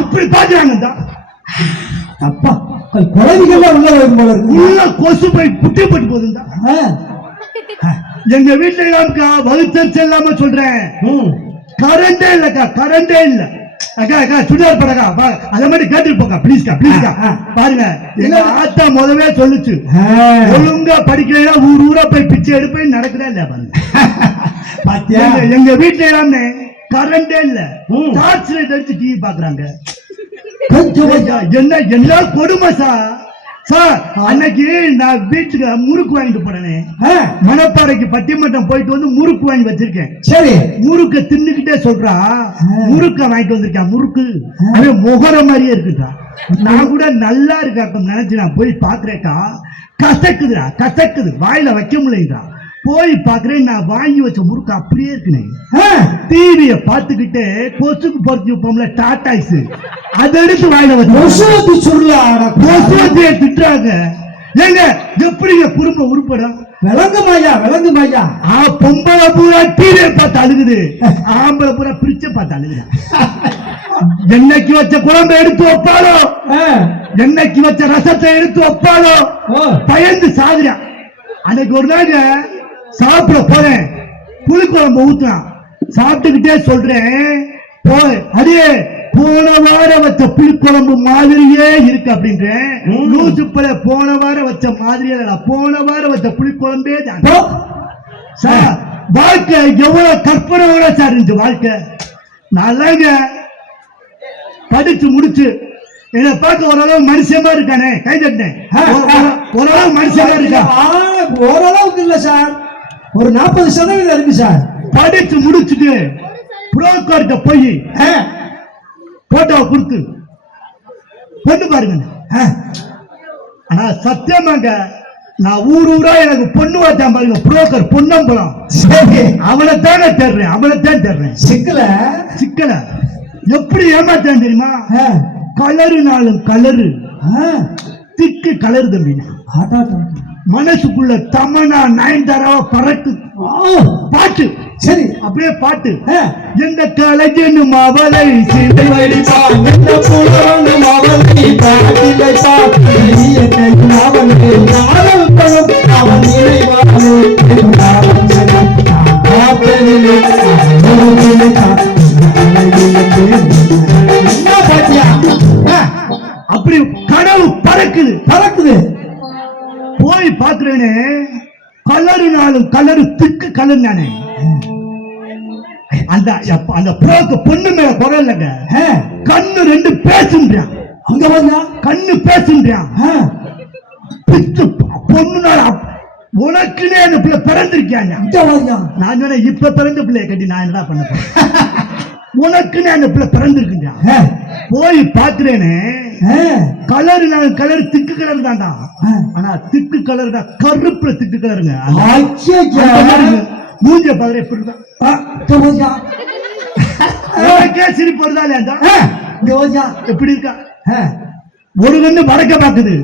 இப்படி பாக்குறாங்க அப்பா குழந்தைகள்லாம் உள்ள வரும் போல இருக்கு. உள்ள கொசு போய் புட்டி போட்டு போகுதுண்டா. எங்க வீட்டுல இல்லாமக்கா வகுத்தறிச்சு இல்லாம சொல்றேன். கரண்டே இல்லக்கா, கரண்டே இல்ல. அக்கா அக்கா சுடிதார் படக்கா அத மாதிரி கேட்டு போக்கா ப்ளீஸ்க்கா ப்ளீஸ்க்கா. பாருங்க எங்க ஆத்தா முதவே சொல்லுச்சு, ஒழுங்கா படிக்கிறா ஊர் ஊரா போய் பிச்சை எடுப்பேன் நடக்குதா இல்ல பாருங்க. எங்க வீட்டுல எல்லாமே கரண்டே இல்ல, டார்ச் லைட் அடிச்சு டிவி பாக்குறாங்க. என்ன என்ன கொடுமை சார். அன்னைக்கு நான் வீட்டுக்கு முறுக்கு வாங்கிட்டு போனேனே, மணப்பாறைக்கு பட்டிமன்றம் போயிட்டு வந்து முறுக்கு வாங்கி வச்சிருக்கேன். சரி, முறுக்க தின்னுக்கிட்டே சொல்றா, முறுக்க வாங்கிட்டு வந்திருக்கேன். முறுக்கு அதே முகர மாதிரியே இருக்குதா. நான் கூட நல்லா இருக்காக்கும் நினைச்சு நான் போய் பாக்குறேக்கா, கசக்குதுடா கசக்குது, வாயில வைக்க முடியலடா. போய் பாக்குறேன், நான் வாங்கி வச்ச முறுக்கு அப்படியே இருக்குனேன். டிவிய பாத்துக்கிட்டே கொசுக்கு பொறுத்து வைப்போம்ல டாடாய்ஸ், அதை எடுத்து வாயில வச்சு திட்டுறாங்க. ஏங்க எப்படிங்க குடும்ப உருப்படும்? விளங்குமாயா விளங்குமாயா. பொம்பளை பூரா டிவியை பார்த்து அழுகுது, ஆம்பளை பூரா பிரிச்ச பார்த்து அழுகுது. என்னைக்கு வச்ச குழம்பை எடுத்து வைப்பாலோ, என்னைக்கு வச்ச ரசத்தை எடுத்து வைப்பாலோ பயந்து சாகுறான். அன்னைக்கு ஒரு நாள் சாப்பிட போறேன், புளிக்குழம்பு ஊத்துறான். சாப்பிட்டுக்கிட்டே சொல்றேன், அடியே போன வாரம் வச்ச புளிக்குழம்பு மாதிரியே இருக்கு அப்படின்றேன். லூசுப்பல போன வாரம் வச்ச மாதிரியே, போன வாரம் வச்ச புளிக்குழம்பே தான் சார். வாழ்க்கை எவ்வளவு கற்பனையோட சார் இருந்துச்சு வாழ்க்கை. நல்லாங்க படிச்சு முடிச்சு என்ன பார்க்க ஓரளவு மனுஷமா இருக்கானே, கை தட்டினேன். ஓரளவு மனுஷமா இருக்கா? ஓரளவுக்கு இல்ல சார், ஒரு 40% இருக்கு சார். படிச்சு முடிச்சுட்டு புரோக்கர்கிட்ட போய் போட்டோவை கொடுத்து பொண்ணு பாருங்க. ஆனா சத்தியமாங்க நான் ஊர் ஊரா எனக்கு பொண்ணு வாத்தான் பாருங்க, புரோக்கர் பொன்னம்பலம். அவனைத்தானே தேடுறேன், அவனைத்தான் தேடுறேன். சிக்கல எப்படி ஏமாத்தான் தெரியுமா? கலருனாலும் கலரு திக்கு கலரு தம்பினா, மனசுக்குள்ள தமனா நயன்தாராவா பறக்கு பாட்டு. சரி, அப்படியே பாட்டு. எந்த கலைஞனும் அவளை அப்படி கனவு பறக்குது பறக்குது. போய் பாக்குறேனே, கலருனாலும் கலரு திக்கு கலர் நானே. அந்த அந்த பொண்ணு மேல குறை இல்லைங்க, கண்ணு ரெண்டு பேசுன்றான். அங்க வந்தா கண்ணு பேசுன்றான். பொண்ணுனால உனக்குன்னே அந்த பிள்ளை பிறந்திருக்காங்க. நான் சொன்னேன், இப்ப பிறந்த பிள்ளைய கட்டி நான் என்ன பண்ண போறேன்? உனக்குன்னு அந்த பிள்ளை பிறந்திருக்குங்க. போய் பாக்குறேனே, கலர் கலர் திக்கு கலர் தான்டா. ஆனா திக்கு கலர் தான், கருப்புல திக்கு கலருங்க. மூஞ்ச பாக்குற சிரிப்பு வருதா இல்லையா? எப்படி இருக்கா? ஒரு கண்ணு வடக்க பாக்குது,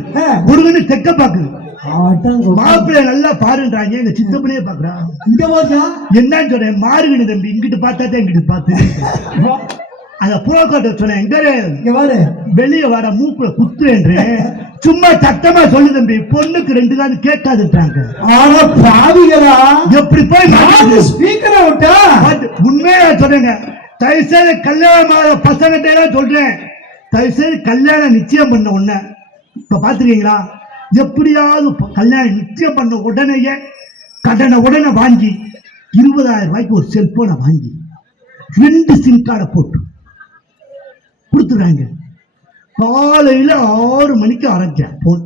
ஒரு கண்ணு தெக்க பாக்குது. மாப்பிள்ளை நல்லா பாருன்றாங்க, எங்க சித்தப்பனே பாக்குறான். என்னன்னு சொல்றேன், மாறுகணு தம்பி, இங்கிட்டு பார்த்தாதான் இங்கிட்டு பார்த்து. அந்த புரோக்கர்ட்ட சொன்னேன், எங்க வெளியே வர மூக்குல குத்துறேன். சும்மா சத்தமா சொல்லு தம்பி, பொண்ணுக்கு 2 தான் கேட்காதுட்டாங்க. எப்படி போய் ஸ்பீக்கரை விட்டா? உண்மையா சொல்றேங்க, தயவுசெய்து கல்யாணம் பசங்கிட்ட சொல்றேன், தயவுசெய்து கல்யாணம் நிச்சயம் பண்ண உடனே, இப்ப பாத்துருக்கீங்களா, எப்படியாவது கல்யாணம் நிச்சயம் பண்ண உடனேயே கடனை உடனே வாங்கி 20,000 ரூபாய்க்கு ஒரு செல்போனை வாங்கி 2 சிம் கார்டை போட்டு கொடுத்துறாங்க. காலையில 6 மணிக்கு ஆரம்பிக்கிறேன் போன்.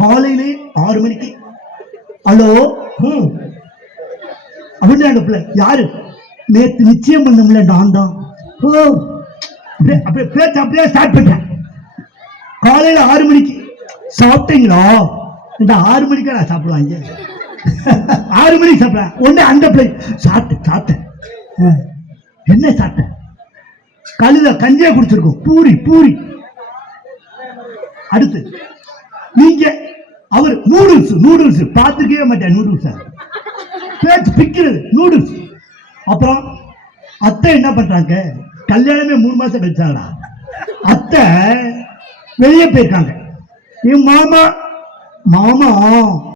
காலையிலே 6 மணிக்கு ஹலோ அப்படின்னு அந்த பிள்ளை, யாரு? நேற்று நிச்சயம் பண்ண நான் தான். அப்படியே பேச்சு அப்படியே ஸ்டார்ட் பண்றேன். காலையில 6 மணிக்கு சாப்பிட்டீங்களா? இந்த 6 மணிக்கா நான் சாப்பிடுவாங்க. 6 மணிக்கு சாப்பிடுறேன். ஒண்ணு அந்த பிள்ளை சாப்பிட்டேன். என்ன சாப்பிட்டேன்? கழுத கஞ்சியா குடிச்சிருக்கோம், பூரி பூரி. அடுத்து நீங்க அவர் நூடுல்ஸ் பார்த்துக்கவே மாட்டேன். நூடுல்ஸ் பேச்சு பிக்கிறது நூடுல்ஸ். அப்புறம் அத்தை என்ன பண்றாங்க, கல்யாணமே 3 மாசம் கழிச்சாங்களா, அத்தை வெளியே போயிருக்காங்க. என் மாமா மாமா